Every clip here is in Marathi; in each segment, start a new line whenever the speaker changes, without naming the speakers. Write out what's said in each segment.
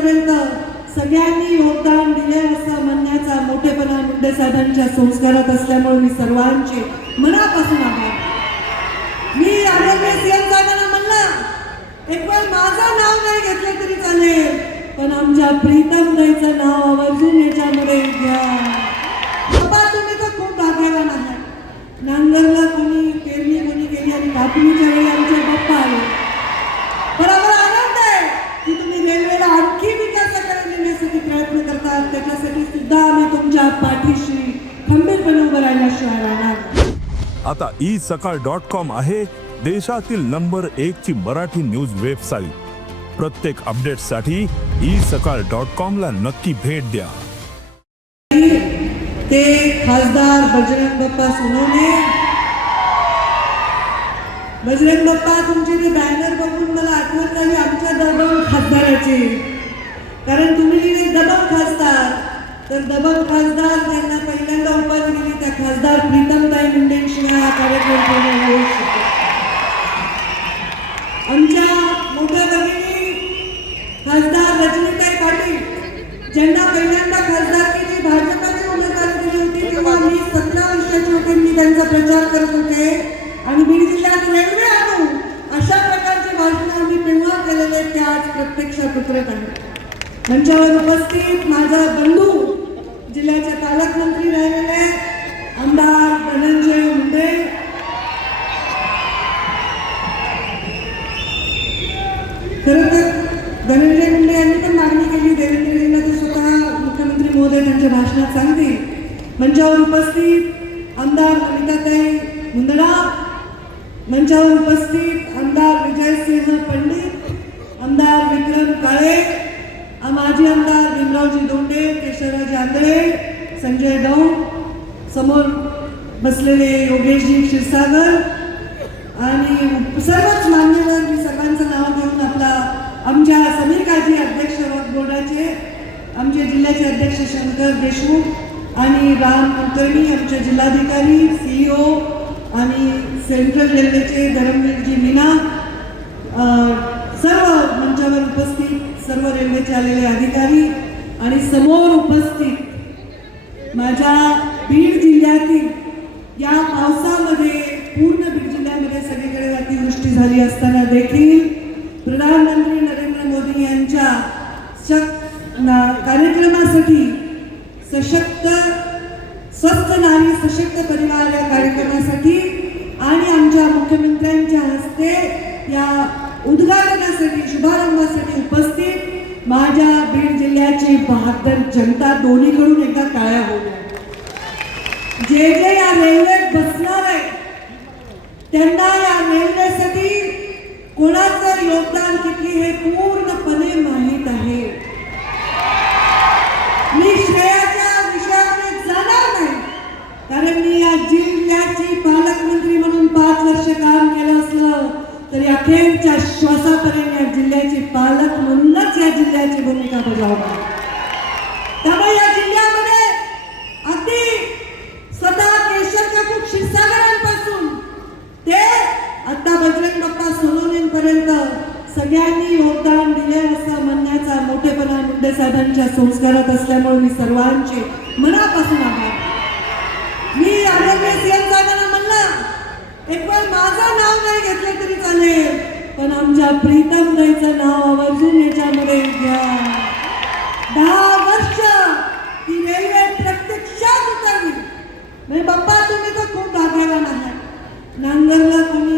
पर्यंत सगळ्यांनी योगदान दिले असं म्हणण्याचा मोठेपणा मुंडे साहेबांच्या संस्कारात असल्यामुळे मी सर्वांचे मनापासून आभार. मी आरोग्य सीएम साहेबांना म्हणलं एक वेळ माझं नाव नाही घेतलं तरी चालेल पण आमच्या प्रीतम ताईचं नाव आवर्जून याच्यामध्ये घ्या. बाबा तुम्ही तर खूप भाग्यवान आहात. नांगरला कोणी पेरणी
आता ई सकाळ डॉट कॉम आहे देशातील नंबर एक ची मराठी न्यूज वेबसाईट. प्रत्येक अपडेटसाठी ई सकाळ डॉट कॉम ला नक्की भेट द्या.
ते खासदार बजरंग बाप्पा सोनवणे. बजरंग बाप्पा तुमचे ते बॅनर बघून मला आठवण झाली आमच्या दबंग खासदाराची. कारण तुम्ही लिहिले दबंग खासदार. तर दबंग खासदार ज्यांना पहिल्यांदा उपाधी दिली. त्या खासदार प्रीतमताई मुंडेंशिवाय हा कार्यक्रम पूर्ण होऊ शकतो. आमच्या मोठ्या बहिणी खासदार रजनीताई पाटील ज्यांना पहिल्यांदा खासदारकीची भाजपाची उमेदवारी दिली होती तेव्हा मी सतरा वर्षाची होते मी त्यांचा प्रचार करत होते. आणि बीड जिल्ह्यात रेल्वे आणू अशा प्रकारचे भाषण आम्ही तेव्हा केलेले ते आज प्रत्यक्षात उतरत आहे. मंचावर उपस्थित माझा बंधू जिल्ह्याचे पालकमंत्री राहिलेले आमदार धनंजय मुंडे. खरं तर धनंजय मुंडे यांनी पण मागणी केली. देवेंद्र ते स्वतः मुख्यमंत्री महोदय त्यांच्या भाषणात सांगतील. मंचावर उपस्थित आमदार ललिताताई मुंदडा. मंचावर उपस्थित आमदार विजयसिंह पंडित. आमदार विक्रम काळे. माजी आमदार भीमरावजी दोंडे केशवराजी आंधळे संजय दौंड समोर बसलेले योगेशजी क्षीरसागर आणि सर्वच मान्यवर मी सर्वांचं नाव घेऊन आपला आमच्या समीर काजी अध्यक्ष बोर्डाचे आमचे जिल्ह्याचे अध्यक्ष शंकर देशमुख आणि राम कुलकर्णी आमचे जिल्हाधिकारी सीईओ आणि सेंट्रल रेल्वेचे धरमवीरजी मीना सर्व मंचावर उपस्थित सर्व रेल्वेचे आलेले अधिकारी आणि समोर उपस्थित माझ्या बीड जिल्ह्यातील या पावसामध्ये पूर्ण बीड जिल्ह्यामध्ये सगळीकडे अतिवृष्टी झाली असताना देखील प्रधानमंत्री नरेंद्र मोदी यांच्या शक- कार्यक्रमासाठी सशक्त स्वस्थ नारी सशक्त परिवार या कार्यक्रमासाठी आणि आमच्या मुख्यमंत्र्यांच्या हस्ते या उद्घाटनासाठी शुभारंभ बीड बहादर जनता दोन्हीकडून एकदा काळ्या होऊ जे जे या रेल्वेत बसणार आहे त्यांना या रेल्वेसाठी कोणाचं योगदान किती हे पूर्णपणे माहीत आहे. मी श्रेयाच्या विषयाकडे जाणार नाही कारण मी या जिल्ह्याची पालकमंत्री म्हणून पाच वर्ष काम तरी अखेरच्या श्वासापर्यंत या जिल्ह्याचे पालक म्हणूनच या जिल्ह्याची भूमिका बजावणार त्यामुळे या जिल्ह्यामध्ये अगदी स्वतः केशव काकू क्षीरसागरांपासून ते आता बजरंग बाप्पा सोनवणेंपर्यंत सगळ्यांनी योगदान दिले असं म्हणण्याचा मोठेपणा मुंडे साहेबांच्या संस्कारात असल्यामुळे मी सर्वांचे मनापासून आभार. एक वेळ माझं नाव नाही घेतलं तरी चालेल. पण आमच्या प्रीतम ताईचं नाव आवर्जून याच्यामध्ये घ्या. दहा वर्ष ती रेल्वे प्रत्यक्षात उतरली. म्हणजे बाप्पा तुम्ही तर खूप भाग्यवान आहात नांगरला कोणी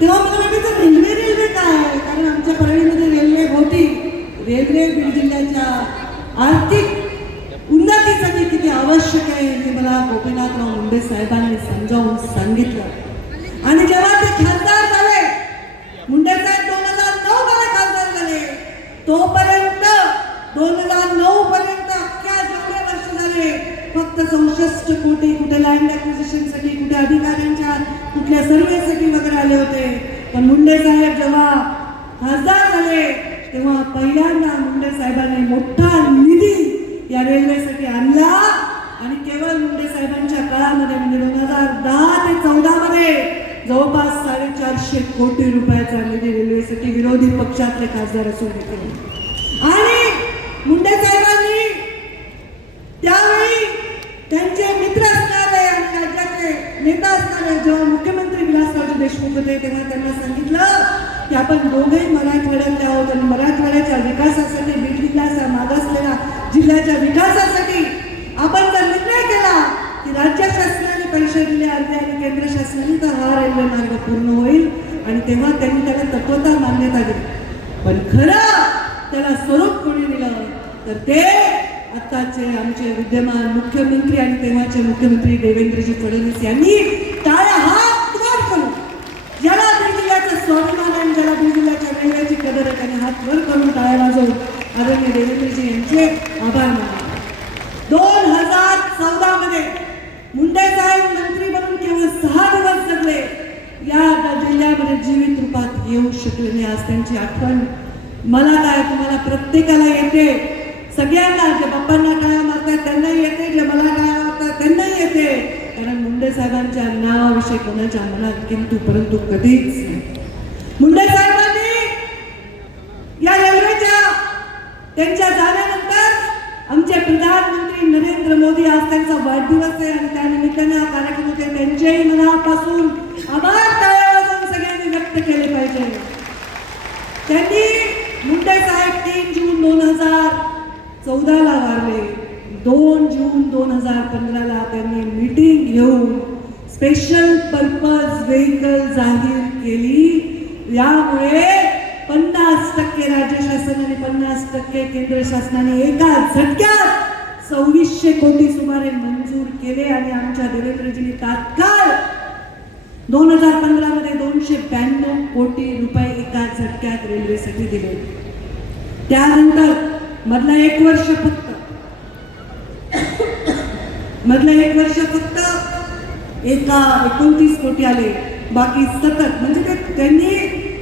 तेव्हा मला वाटायचं रेल्वे रेल्वे काय? आहे कारण आमच्या परळीमध्ये रेल्वे होती रेल्वे बीड जिल्ह्याच्या आर्थिक उन्नतीसाठी किती आवश्यक आहे हे मला गोपीनाथराव मुंडे साहेबांनी समजावून सांगितलं. आणि जेव्हा ते खासदार झाले मुंडे साहेब दोन हजार नऊ मध्ये खासदार झाले तोपर्यंत दोन हजार नऊ पर्यंत अख्ख्या जेवढे वर्ष झाले फक्त चौसष्ट कोटी कुठे लँडसाठी कुठे अधिकाऱ्यांच्या कुठल्या सर्वेसाठी वगैरे आले होते. पण मुंडे साहेब जेव्हा खासदार झाले तेव्हा पहिल्यांदा मुंडे साहेबांनी मोठा निधी या रेल्वेसाठी आणला. आणि केवळ मुंडे साहेबांच्या काळामध्ये म्हणजे दोन हजार दहा ते चौदा मध्ये जवळपास साडेचारशे कोटी रुपयाचा निधी रेल्वेसाठी विरोधी पक्षातले खासदार असून घेतले आणि मुंडे साहेबांनी त्यावेळी त्यांचे मित्र असणारे आणि राज्याचे नेता असणारे जेव्हा मुख्यमंत्री विलासरावजी देशमुख होते तेव्हा त्यांना सांगितलं की आपण दोघेही मराठवाड्यातले आहोत आणि मराठवाड्याच्या विकासासाठी बीड जिल्ह्याचा मागासलेला जिल्ह्याच्या विकासासाठी आपण जर निर्णय केला की राज्य शासनाने पैसे दिले अर्धे आणि केंद्र शासनाने तर हा रेल्वे मार्ग पूर्ण होईल आणि तेव्हा त्यांनी त्याला तत्वता मान्यता दिली. पण खरं त्याला स्वरूप कोणी दिलं तर ते आत्ताचे आमचे विद्यमान मुख्यमंत्री आणि तेव्हाचे मुख्यमंत्री देवेंद्रजी फडणवीस यांनी टाळ्या हात वर करून ज्याला बीड जिल्ह्याचं स्वाभिमान आणि ज्याला बीड जिल्ह्याच्या रेल्वेची कदर आहे त्याने हात वर करून टाळ्या वाजवून आदरणीय देवेंद्रजी यांचे आभार मानले दोन हजार चौदा मध्ये मुंडे साहेब मंत्री म्हणून केवळ सहा दिवस जगले. या जिल्ह्यामध्ये जीवित रूपात येऊ शकले नाही आज त्यांची आठवण. मला काय तुम्हाला प्रत्येकाला येते. सगळ्यांना जे बाप्पांना टाळ्या मारतात त्यांनाही येते. जे मला टाळ्या मारतात त्यांनाही येते. कारण मुंडे साहेबांच्या नावाविषयी कोणाच्या मनात किंतु परंतु कधीच नाही मुंडे साहेबांनी या रेल्वेच्या त्यांच्या जाण्यानंतर आमचे प्रधानमंत्री नरेंद्र मोदी आज त्यांचा वाढदिवस आहे आणि त्यानिमित्तानं हा कार्यक्रम होते त्यांच्याही मनापासून आभार तळावाजून सगळ्यांनी व्यक्त केले पाहिजे. त्यांनी मुंडे साहेब तीन जून दोन हजार चौदाला वारले. दोन जून दोन हजार पंधराला त्यांनी मीटिंग घेऊन स्पेशल पर्पज व्हेकल जाहीर केली. यामुळे पन्नास टक्के राज्य शासनाने पन्नास टक्के केंद्र शासनाने एका झटक्यात सव्वीसशे कोटी सुमारे मंजूर केले आणि आमच्या देवेंद्रजीने तात्काळ दोन हजार पंधरा मध्ये दोनशे ब्याण्णव कोटी रुपये एका झटक्यात रेल्वेसाठी दिले. त्यानंतर मधलं एक वर्ष फक्त मधलं एक वर्ष फक्त एका एकोणतीस कोटी आले. बाकी सतत म्हणजे त्यांनी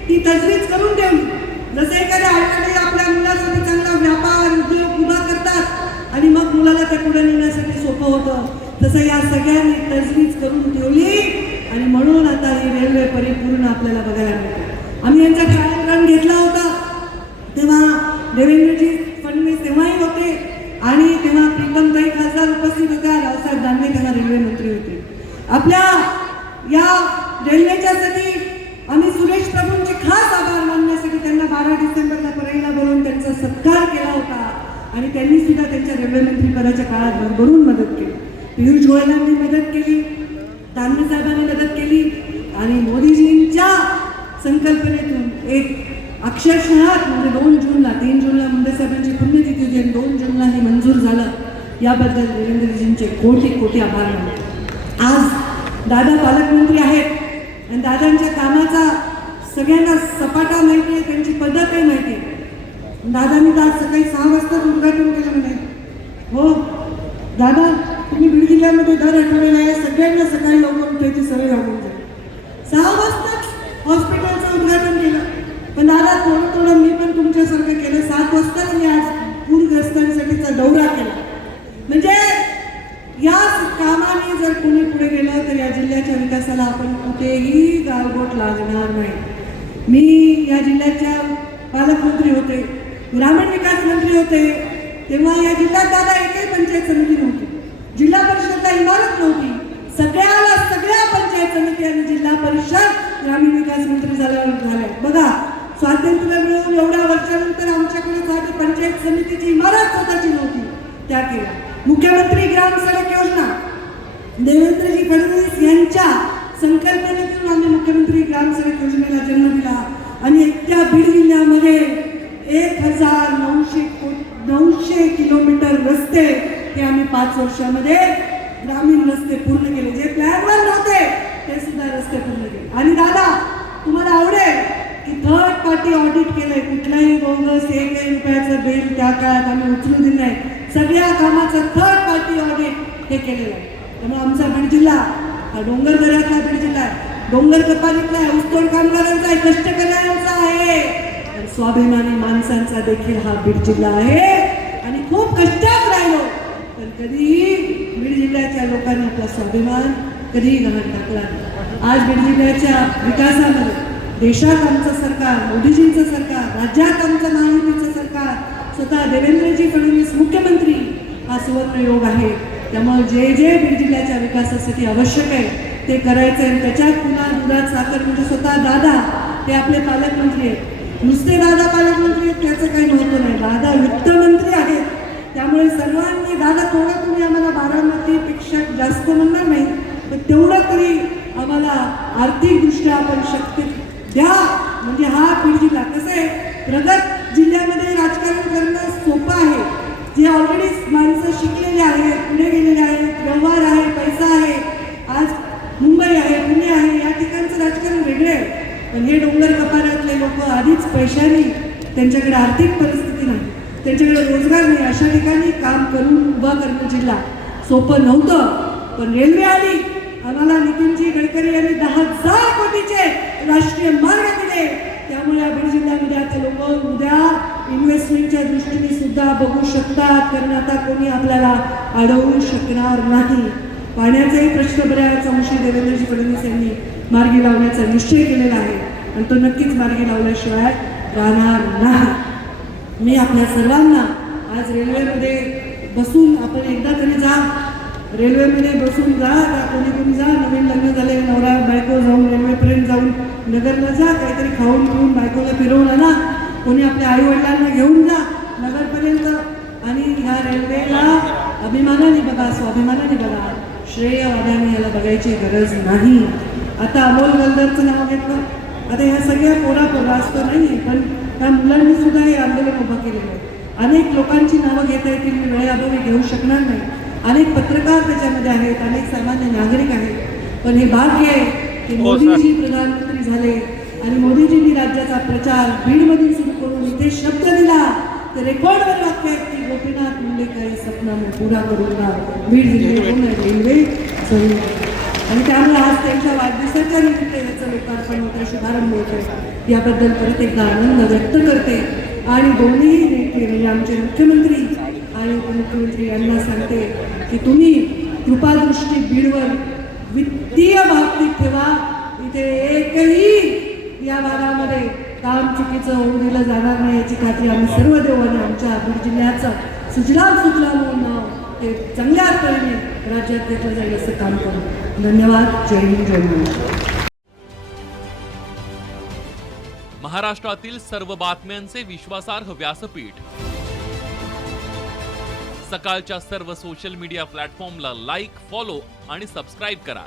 ती तजवीज करून ठेवली. जसं एखाद्या आईकडे आपल्या मुलासाठी चांगला व्यापार उद्योग उभा करतात आणि मग मुलाला त्या पुढे नेण्यासाठी सोपं होतं तसं या सगळ्यांनी तजवीज करून ठेवली आणि म्हणून आता ही रेल्वे परिपूर्ण आपल्याला बघायला मिळते. आम्ही यांचा कार्यक्रम घेतला होता. तेव्हा देवेंद्रजी फडणवीस तेव्हाही होते आणि तेव्हा प्रीतमताई खासदार उपस्थित होत्या रावसाहेब दानवे तेव्हा रेल्वे मंत्री होते. आपल्या या रेल्वेच्यासाठी आम्ही सुरेश प्रभूंचे खास आभार मानण्यासाठी त्यांना बारा डिसेंबरला परळीला बोलवून त्यांचा सत्कार केला होता. आणि त्यांनी सुद्धा त्यांच्या रेल्वे मंत्रीपदाच्या काळात भरभरून मदत केली. पियुष गोयलांनी मदत केली दानवे साहेबांनी मदत केली आणि मोदीजींच्या संकल्पनेतून एक अक्षरशः म्हणजे दोन जूनला तीन जूनला मुंडे साहेबांची पुण्यतिथी होती आणि दोन जूनला हे मंजूर झालं. याबद्दल देवेंद्रजींचे कोटी कोटी आभार मानतो. आज दादा पालकमंत्री आहेत. आणि दादांच्या कामाचा सगळ्यांना सपाटा माहिती आहे त्यांची पद्धतही माहिती आहे. दादांनी तर आज सकाळी सहा वाजता उद्घाटन केलं म्हणे. हो दादा तुम्ही बीड जिल्ह्यामध्ये दर आठवड्याला या सगळ्यांना सकाळी लवकर उठायची सवय लागून जाईल. सहा वाजताच हॉस्पिटलचं उद्घाटन केलं पण दादा थोडं थोडं मी पण तुमच्यासारखं केलं सात वाजताच मी आज पूरग्रस्तांसाठीचा दौरा केला म्हणजे याच कामाने जर कोणी पुढे गेलं तर या जिल्ह्याच्या विकासाला आपण कुठेही गालबोट लागणार नाही. मी या जिल्ह्याच्या पालकमंत्री होते ग्रामीण विकास मंत्री होते तेव्हा या जिल्ह्यात दादा एकही पंचायत समिती नव्हती. जिल्हा परिषदला इमारत नव्हती. सगळ्याला सगळ्या पंचायत समिती आणि जिल्हा परिषद ग्रामीण विकास मंत्री झाल्यावर झाल्या. बघा स्वातंत्र्य मिळून एवढ्या वर्षानंतर आमच्याकडे साधी पंचायत समितीची इमारत स्वतःची नव्हती. त्या केल्या. मुख्यमंत्री ग्राम सडक योजना. देवेंद्रजी फडणवीस यांच्या संकल्पनेतून आम्ही मुख्यमंत्री ग्राम योजनेला जन्म दिला. आणि एकट्या बीड जिल्ह्यामध्ये एक हजार नऊशे नऊशे किलोमीटर रस्ते ते आम्ही पाच वर्षामध्ये ग्रामीण रस्ते पूर्ण केले. जे प्लॅनवर नव्हते ते सुद्धा रस्ते पूर्ण केले. आणि दादा तुम्हाला आवडेल की थर्ड पार्टी ऑडिट केलंय. कुठलाही बोगस एकही रुपयाचं बिल त्या काळात आम्ही उचलू दिलं नाही. सगळ्या कामाचं थर्ड पार्टी ऑडिट हे केलेलं आहे. त्यामुळे आमचा बीड जिल्हा डोंगर दऱ्यातला बीड जिल्हा आहे डोंगर कपालीतला आहे ऊसतोड कामगारांचा आहे कष्टकऱ्यांचा आहे. स्वाभिमानी माणसांचा देखील हा बीड जिल्हा आहे आणि खूप कष्टात राहिलो. पण कधीही बीड जिल्ह्याच्या लोकांनी आपला स्वाभिमान कधीही गहाण टाकला आज बीड जिल्ह्याच्या विकासामध्ये देशात आमचं सरकार मोदीजींचं सरकार राज्यात आमचं महायुतीचं सरकार स्वतः देवेंद्रजी फडणवीस मुख्यमंत्री हा सुवर्ण योग आहे. त्यामुळे जे जे बीड जिल्ह्याच्या विकासासाठी आवश्यक आहे ते करायचं आहे. त्याच्यात पुन्हा दुधात साखर म्हणजे स्वतः दादा हे आपले पालकमंत्री आहेत. नुसते दादा पालकमंत्री आहेत त्याचं काही महत्त्व नाही. दादा वित्तमंत्री आहेत. त्यामुळे सर्वांनी दादा थोडं तुम्ही आम्हाला बारामतीपेक्षा जास्त म्हणणार नाही पण तेवढं तरी आम्हाला आर्थिकदृष्ट्या आपण शक्ती द्या. म्हणजे हा बीड जिल्हा कसं आहे प्रगत जिल्ह्यामध्ये राजकारण करणं सोपं आहे. जे ऑलरेडी माणसं शिकलेले आहेत पुढे गेलेले आहेत व्यवहार आहे पैसा आहे आज मुंबई आहे पुणे आहे या ठिकाणचं राजकारण वेगळे आहे. पण हे डोंगर कपाऱ्यातले लोक आधीच पैशाने त्यांच्याकडे आर्थिक परिस्थिती नाही. त्यांच्याकडे रोजगार नाही. अशा ठिकाणी काम करून उभा करणं जिल्हा सोपं नव्हतं. पण रेल्वे आली. आम्हाला नितीनजी गडकरी यांनी दहा हजार कोटीचे राष्ट्रीय मार्ग दिले. त्यामुळे या बीड जिल्ह्यामध्ये आता लोक उद्या इन्व्हेस्टमेंटच्या दृष्टीने सुद्धा बघू शकतात कारण आता कोणी आपल्याला अडवू शकणार नाही. पाण्याचाही प्रश्न बऱ्याच अंशी देवेंद्रजी फडणवीस यांनी मार्गी लावण्याचा निश्चय केलेला आहे. आणि तो नक्कीच मार्गी लावल्याशिवाय राहणार नाही. मी आपल्या सर्वांना आज रेल्वेमध्ये बसून आपण एकदा तरी जा. रेल्वेमध्ये बसून जा का कोणी कोणी जा. नवीन लग्न झाले नवरा बायको जाऊन रेल्वेपर्यंत जाऊन नगरला जा. काहीतरी खाऊन पिऊन बायकोला फिरवून आणा. कोणी आपल्या आई वडिलांना घेऊन जा नगरपर्यंत. आणि ह्या रेल्वेला अभिमानाने बघा स्वाभिमानाने बघा. श्रेयवादाने याला बघायची गरज नाही. आता अमोल गलदरचं नाव घेतलं. आता ह्या सगळ्या पोरा पोरा असतो नाही पण त्या मुलांनी सुद्धा हे आंदोलन उभं केलेलं आहे. अनेक लोकांची नावं घेता येतील मी वेळेअभावी घेऊ शकणार नाही. अनेक पत्रकार त्याच्यामध्ये आहेत अनेक सामान्य नागरिक आहेत. पण हे भाग्य आहे की मोदीजी प्रधानमंत्री झाले आणि मोदीजींनी राज्याचा प्रचार बीडमधून सुरू करून इथे शब्द दिला. ते रेकॉर्डवर वाक्य की गोपीनाथ मुंडे काही सपना पुरा करून बीड जिल्ह्यातून रेल्वे सुरू आणि त्यामुळे आज त्यांच्या वाढदिवसाच्या निमित्त याचं लोकार्पण होतं शुभारंभ होतो याबद्दल परत एकदा आनंद व्यक्त करते. आणि दोन्ही नेते म्हणजे आमचे मुख्यमंत्री आणि उपमुख्यमंत्री यांना सांगते की तुम्ही कृपादृष्टी बीडवर वित्तीय बाबतीत ठेवा. इथे एकही या भागामध्ये काम चुकीचं होऊन दिलं जाणार नाही याची खात्री आम्ही सर्व देवाने आमच्या बीड जिल्ह्याचं सुजलाम सुफलाम म्हणून नाव ते चांगल्या तऱ्हेने राज्यात घेतलं जाईल असं काम करू. धन्यवाद. जय हिंद जय महाराष्ट्र.
महाराष्ट्रातील सर्व बातम्यांचे विश्वासार्ह व्यासपीठ. सकाळच्या सर्व सोशल मीडिया प्लॅटफॉर्मला लाईक फॉलो आणि सबस्क्राईब करा.